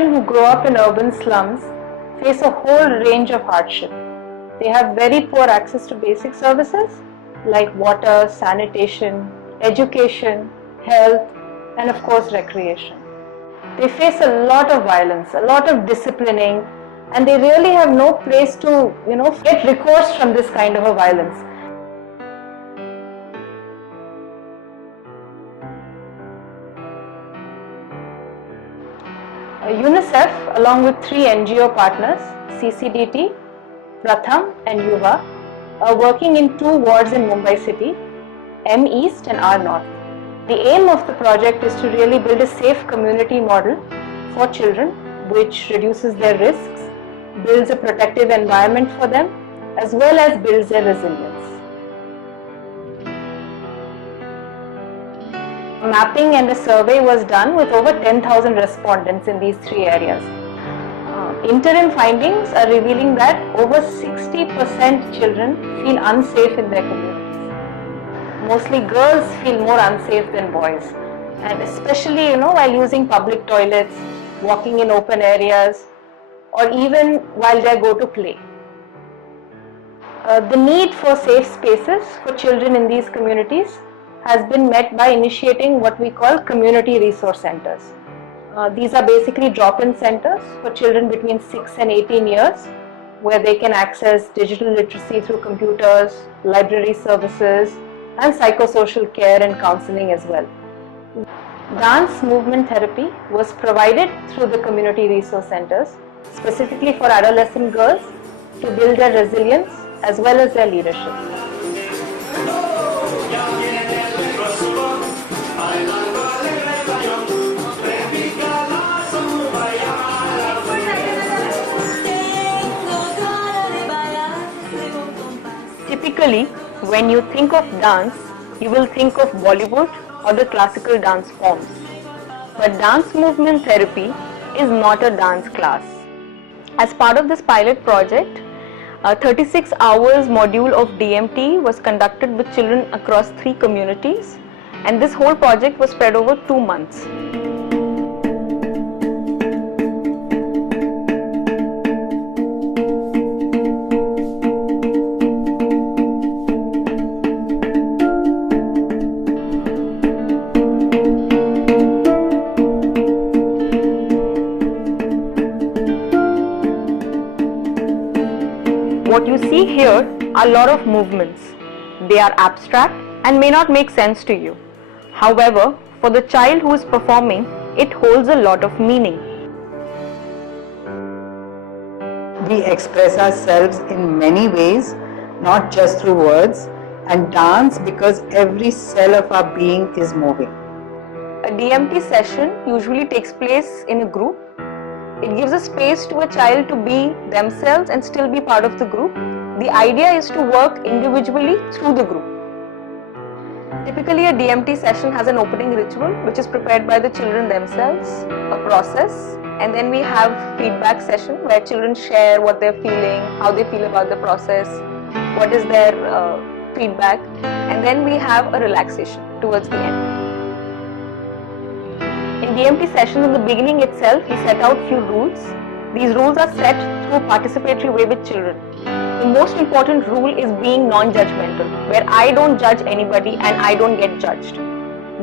children who grow up in urban slums face a whole range of hardship. They have very poor access to basic services like water, sanitation, education, health, and of course recreation. They face a lot of violence, a lot of disciplining, and they really have no place to, get recourse from this kind of a violence. Unicef, along with 3 NGO partners, C.C.D.T, Pratham and YUVA, are working in 2 wards in Mumbai city, M East and R North. The aim of the project is to really build a safe community model for children which reduces their risks, builds a protective environment for them, as well as builds their resilience. A mapping and a survey was done with over 10,000 respondents in these 3 areas. Interim findings are revealing that over 60% children feel unsafe in their communities. Mostly girls feel more unsafe than boys, and especially while using public toilets, walking in open areas, or even while they go to play. The need for safe spaces for children in these communities has been met by initiating what we call community resource centers. These are basically drop-in centers for children between 6 and 18 years where they can access digital literacy through computers, library services, and psychosocial care and counseling as well. Dance movement therapy was provided through the community resource centers specifically for adolescent girls to build their resilience as well as their leadership. Typically, when you think of dance, you will think of Bollywood or the classical dance forms. But dance movement therapy is not a dance class. As part of this pilot project, a 36 hours module of DMT was conducted with children across 3 communities, and this whole project was spread over 2 months. What you see here are a lot of movements. They are abstract and may not make sense to you. However, for the child who is performing, it holds a lot of meaning. We express ourselves in many ways, not just through words, and dance because every cell of our being is moving. A DMT session usually takes place in a group. It gives a space to a child to be themselves and still be part of the group. The idea is to work individually through the group. Typically, a DMT session has an opening ritual which is prepared by the children themselves, a process, and then we have feedback session where children share what they're feeling, how they feel about the process, what is their feedback, and then we have a relaxation towards the end. In DMT sessions, in the beginning itself, we set out few rules. These rules are set through a participatory way with children. The most important rule is being non-judgmental, where I don't judge anybody and I don't get judged.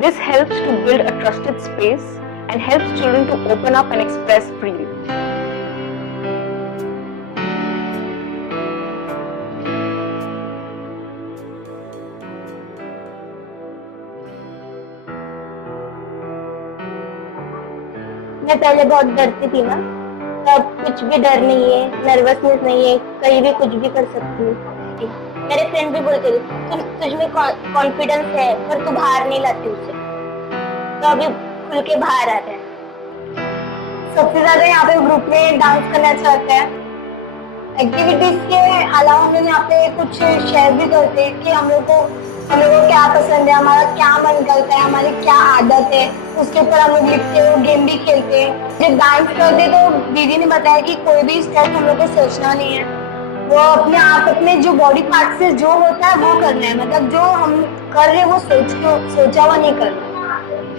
This helps to build a trusted space and helps children to open up and express freely. मैं पहले बहुत डरती थी ना, अब कुछ भी डर नहीं है, नर्वसनेस नहीं है, कहीं भी कुछ भी कर सकती हूँ। मेरे फ्रेंड भी बोलते थे तुझ में कॉन्फिडेंस है पर तू बाहर नहीं लाती उसे, तो अभी खुल के बाहर आ रहे हैं। सबसे ज्यादा यहाँ पे ग्रुप में डांस करना अच्छा होता है। एक्टिविटीज के अलावा हम लोग यहाँ पे कुछ शेयर भी करते हैं कि हम लोग को क्या पसंद है, हमारा क्या मन करता है, हमारी क्या आदत है, उसके ऊपर हम लोग लिखते हैं, गेम भी खेलते हैं। जब डांस करते तो दीदी ने बताया कि कोई भी स्टेप हम लोग को सोचना नहीं है, वो अपने आप अपने जो बॉडी पार्ट से जो होता है वो करना है, मतलब जो हम कर रहे हैं वो सोचा हुआ नहीं करना,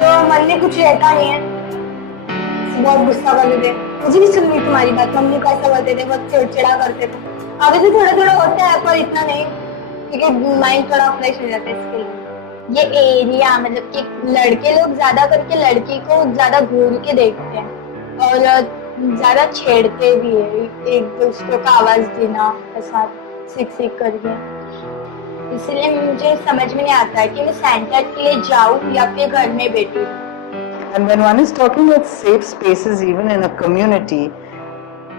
तो मन में कुछ रहता नहीं है। बहुत गुस्सा करते थे। मुझे भी सुननी तुम्हारी बात, मम्मी को ऐसा बोलते थे, बहुत चिड़चिड़ा करते थे। अभी भी थोड़ा थोड़ा होता है पर इतना नहीं, क्योंकि माइंड थोड़ा फ्रेश हो जाता है इसके लिए। ये एरिया मतलब कि लड़के लोग ज्यादा करके लड़की को ज्यादा घूर के देखते हैं और ज्यादा छेड़ते भी है, एक दूसरे को आवाज देना ऐसा सीख करके। इसलिए मुझे समझ में नहीं आता है कि मैं सेंटर के लिए जाऊँ या फिर घर में बैठी। And when one is talking about safe spaces even in a community,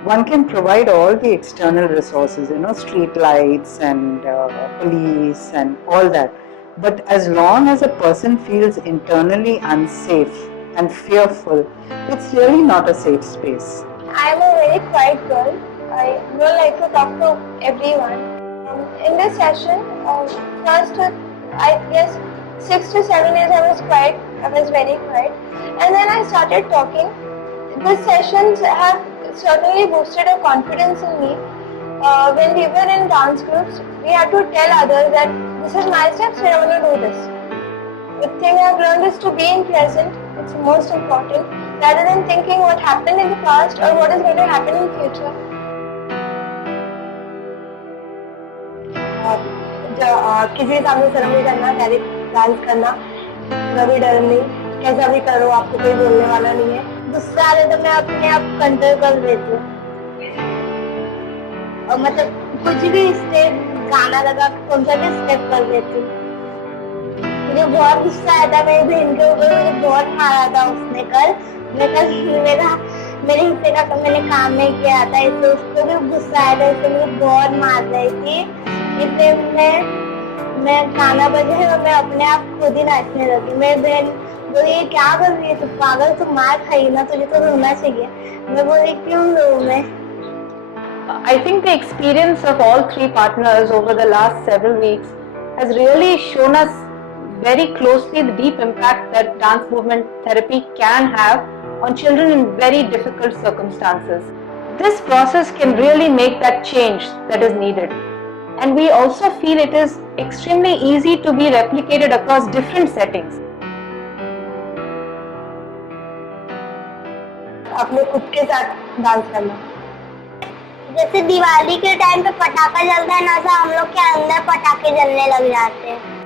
one can provide all the external resources, street lights and police and all that. But as long as a person feels internally unsafe and fearful, it's really not a safe space. I am a very quiet girl. I don't like to talk to everyone. In this session, first I guess 6 to 7 years I was quiet. I was very quiet, and then I started talking. The sessions have certainly boosted a confidence in me. When we were in dance groups, we had to tell others that this is my steps and I'm going to do this. The thing I've learned is to be in present. It's most important, rather than thinking what happened in the past or what is going to happen in future. किसी के सामने शर्म नहीं करना, direct dance करना, कभी डर नहीं, कैसा भी करो, आपको कोई बोलने वाला नहीं है। गुस्सा आ रहा तो मैं अपने आप कंट्रोल कर देती हूँ, और मतलब कुछ भी स्टेप गाना लगा कौन सा भी स्टेप कर देती हूँ। मुझे बहुत गुस्सा आया था मेरी बहन के ऊपर, मुझे बहुत मारा था उसने कल। मेरे हिस्से का मैंने काम नहीं किया था, इसलिए उसको भी गुस्सा आया था, इसलिए मुझे बहुत मार रही थी। इसलिए मैं गाना बजे और मैं अपने आप खुद ही नाचने लगी। मेरी बहन बोली ये क्या कर रही है, तू पागल, तू मार खाई ना, तुझे तो रोना चाहिए। मैं बोली क्यों रो मैं। I think the experience of all three partners over the last several weeks has really shown us very closely the deep impact that dance movement therapy can have on children in very difficult circumstances. This process can really make that change that is needed. And we also feel it is extremely easy to be replicated across different settings. अपने खुद के साथ dance करना, जैसे दिवाली के time पे पटाखा जलता है ना, हम लोग के अंदर पटाखे जलने लग जाते हैं।